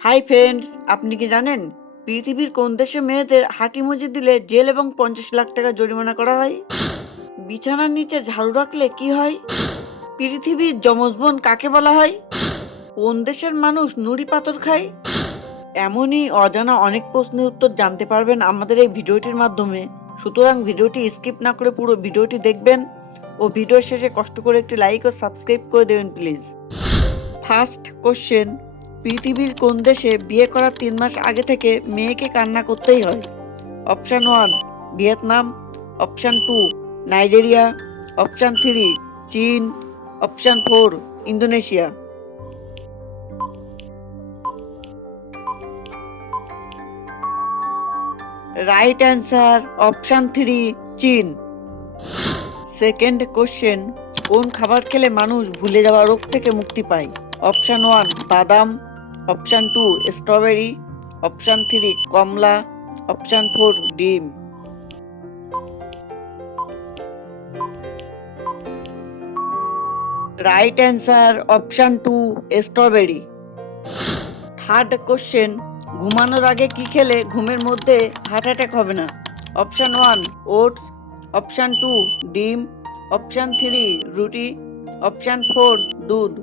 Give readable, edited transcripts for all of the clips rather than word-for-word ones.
Hi friends, আপনি কি জানেন পৃথিবীর কোন দেশে মেয়েদের হাঁটি মুজি দিলে জেল এবং 50 লাখ টাকা জরিমানা করা হয়? বিছানার নিচে ঝাড়ু রাখলে কি হয়? পৃথিবীর যমজ বোন কাকে বলা হয়? কোন দেশের মানুষ নুড়ি পাথর খায়? এমনই অজানা অনেক প্রশ্নের উত্তর জানতে পারবেন আমাদের এই ভিডিওটির মাধ্যমে। সুতরাং ভিডিওটি স্কিপ না করে পুরো ভিডিওটি দেখবেন ও ভিডিও শেষে কষ্ট করে একটি লাইক ও সাবস্ক্রাইব করে দেবেন প্লিজ। ফার্স্ট কোশ্চেন, পৃথিবীর কোন দেশে বিয়ে করার 3 মাস আগে থেকে মেয়েকে কান্না করতেই হয়? Option 1 Vietnam, option 2 Nigeria, option 3 চীন, option 4 Indonesia. Right answer option 3 চীন। সেকেন্ড কোশ্চেন, কোন খাবার খেলে মানুষ ভুলে যাওয়া রোগ থেকে মুক্তি পায়? অপশান 1 বাদাম, অপশান 2 স্ট্রবেরি, অপশান 3 কমলা, অপশান 4 ডিম। Right answer option 2 strawberry. Third question, ঘুমানোর আগে কি খেলে ঘুমের মধ্যে হার্ট অ্যাটাক হবে না? অপশান 1 ওটস, অপশান 2 ডিম, অপশান 3 রুটি, অপশান 4 দুধ।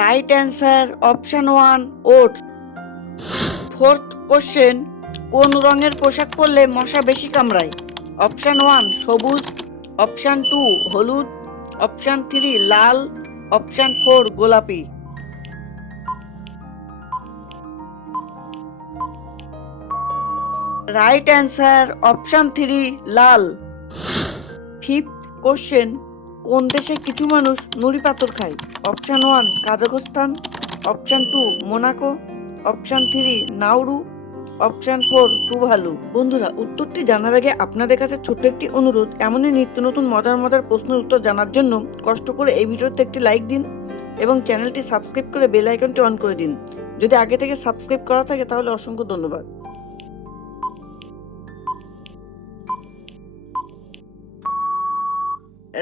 Right answer option 1 oats. Fourth question, কোন রঙের পোশাক পরলে মশা বেশি কামড়ায়? অপশান 1 সবুজ, অপশান 2 হলুদ, অপশান 3 লাল, অপশান 4 গোলাপি। রাইট অ্যান্সার অপশান 3 লাল। ফিফথ কোশ্চেন, কোন দেশে কিছু মানুষ নুড়ি পাথর খায়? Option 1 Kazakhstan, option 2 Monaco, option 3 Nauru, option 4 Tuvalu. বন্ধুরা, উত্তরটি জানার আগে আপনাদের কাছে ছোট্ট একটি অনুরোধ, এমনই নিত্য নতুন মজার মজার প্রশ্নের উত্তর জানার জন্য কষ্ট করে এই ভিডিওতে একটি লাইক দিন এবং চ্যানেলটি সাবস্ক্রাইব করে বেল আইকনটি অন করে দিন। যদি আগে থেকে সাবস্ক্রাইব করা থাকে তাহলে অসংখ্য ধন্যবাদ।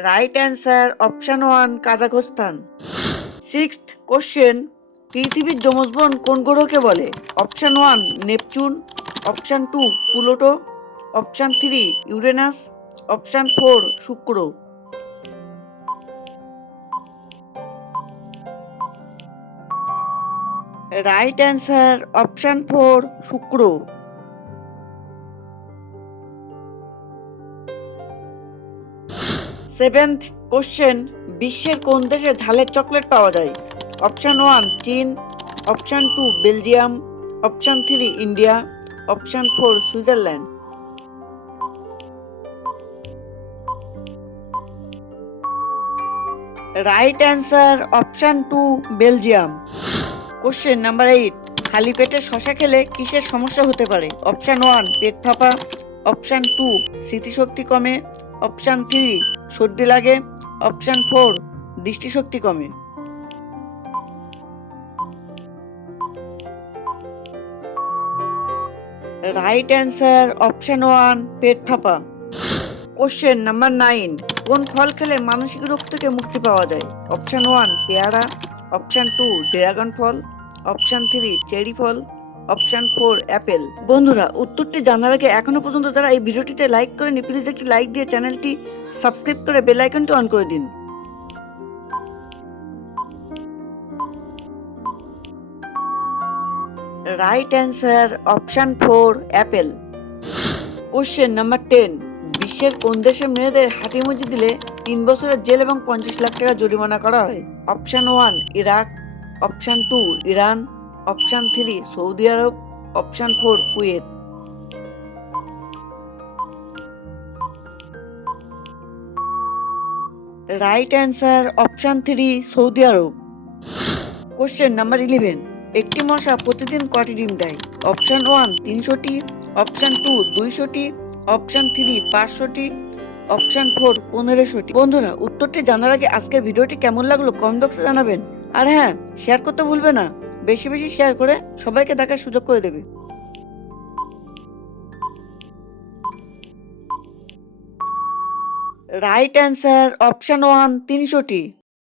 Right answer option 1 Kazakhstan. Sixth question, পৃথিবীর যমজ বোন কোন গ্রহকে বলে? Option 1 Neptune, option 2 Pluto, option 3 Uranus, option 4 শুক্র। রাইট অ্যান্সার অপশান 4 শুক্র। সেভেন্থ কোশ্চেন, বিশ্বের কোন দেশে ঝালের চকলেট পাওয়া যায়? অপশান 1 চীন, option 2 Belgium, option 3 India, option 4 Switzerland. Right answer option 2 Belgium. Question number 8, খালি পেটে শশা খেলে কিসের সমস্যা হতে পারে? অপশান 1 পেট ফাঁপা, অপশান 2 স্মৃতিশক্তি কমে, অপশান 3 সর্দি লাগে, অপশান 4 দৃষ্টিশক্তি কমে। রাইট অ্যান্সার অপশান 1 পেট ফাঁপা। কোশ্চেন নাম্বার 9, কোন ফল খেলে মানসিক রোগ থেকে মুক্তি পাওয়া যায়? অপশান 1 পেয়ারা, অপশান 2 ড্রাগন ফল, অপশান 3 চেরি ফল, অপশান 4 অ্যাপেল। বন্ধুরা, উত্তরটি জানার আগে এখনো পর্যন্ত যারা এই ভিডিওটিতে লাইক করেনি প্লিজ একটি লাইক দিয়ে চ্যানেলটি সাবস্ক্রাইব করে বেল আইকনটি অন করে দিন। Right answer option 4 Apple. Question number 10, বিশ্বের কোন দেশের মেয়েদের হাঁটি মুজি দিলে 3 বছরের জেল এবং 50 লাখ টাকা জরিমানা করা হয়? Option 1 Iraq, option 2 Iran, option 3 Saudi Arab, option 4 Kuwait. Right answer option 3 Saudi Arab. Question number 11, একটি মশা প্রতিদিন কটি ডিম দেয়? অপশান 1 300টি, অপশান 2 200টি, অপশান 3 500টি, অপশান 4 1500টি। বন্ধুরা, উত্তরটি জানার আগে আজকের ভিডিওটি কেমন লাগলো কমেন্ট বক্সে জানাবেন। আর হ্যাঁ, শেয়ার করতে ভুলবে না, বেশি বেশি শেয়ার করে সবাইকে দেখার সুযোগ করে দেবে। Right answer option 1 300টি।